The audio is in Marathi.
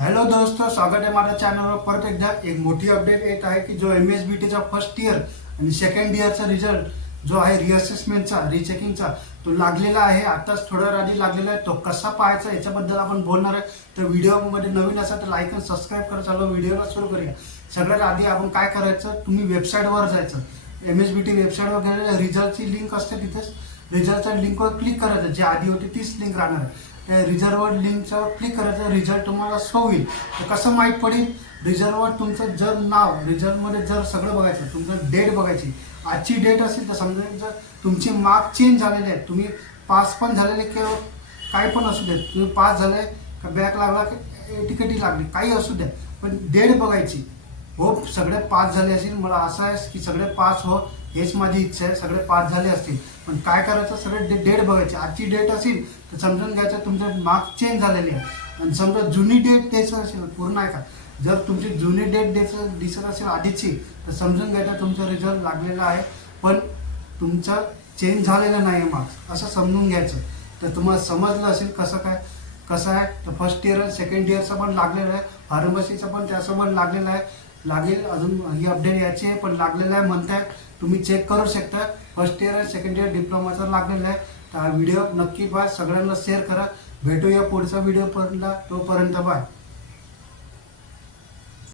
हेलो दोस्तों, स्वागत है हमाऱ्या चॅनलवर परत एकदा एक मोठी अपडेट येत आहे की जो MSBTचा फर्स्ट इयर आणि सेकंड इयरचा रिझल्ट जो आहे रिअसेसमेंटचा रिचेकिंगचा तो लागलेला आहे. आताच थोड्या वेळ आधी लागलेला आहे. तो कसा पाहायचा याच्याबद्दल आपण बोलणार आहे. तर व्हिडिओमध्ये नवीन असाल तर लाईक आणि सबस्क्राईब करा. चालू व्हिडिओला सुरू करूया. सगळ्यात आधी आपण काय करायचं, तुम्ही वेबसाईटवर जायचं. MSBT वेबसाईटवर गेलेलं रिझल्टची लिंक असते, तिथेच रिझल्टच्या लिंकवर क्लिक करायचं. जी आधी होती तीच लिंक राहणार आहे. त्या रिझल्टवर लिंकवर क्लिक करायचं, रिझल्ट तुम्हाला शो होईल. तर कसं माहीत पडेल, रिझल्टवर तुमचं जर नाव रिझल्टमध्ये जर सगळं बघायचं, तुमचं डेट बघायची. आजची डेट असेल तर समजा जर तुमचे मार्क चेंज झालेले आहेत, तुम्ही पास पण झालेले किंवा काही पण असू देत, तुम्ही पास झाले का बॅक लागला की तिकीटी लागली काही असू द्या, पण डेट बघायची. हो सगळे पास झाले असतील, मला असं आहे की सगळे पास हो हेच माझी इच्छा आहे, सगळे पास झाले असतील. पण काय करायचं, सगळे डेट बघायची. आजची डेट असेल तर समजून घ्यायचं तुमचे मार्क्स चेंज झालेले आहे. आणि समजा जुनी डेट द्यायचं असेल, पूर्ण आहे का, जर तुमची जुनी डेट द्यायचं दिसत असेल आधीची, तर समजून घ्यायचं तुमचा रिझल्ट लागलेला आहे, पण तुमचं चेंज झालेलं नाही आहे मार्क्स, असं समजून घ्यायचं. तर तुम्हाला समजलं असेल कसं आहे. तर फर्स्ट इयर आणि सेकंड इयरचं पण लागलेलं आहे, फार्मसीचं पण त्यासोबत लागलेलं आहे. लागेल अजून ही अपडेट याची आहे, पण लागलेलं आहे म्हणताय. तुम्ही चेक करू शकता. फर्स्ट इयर आणि सेकंड इयर डिप्लोमाचा लागलेला आहे. तर हा व्हिडिओ नक्की पहा, सगळ्यांना शेअर करा. भेटूया पुढचा व्हिडिओ पर्यंत, तोपर्यंत बाय.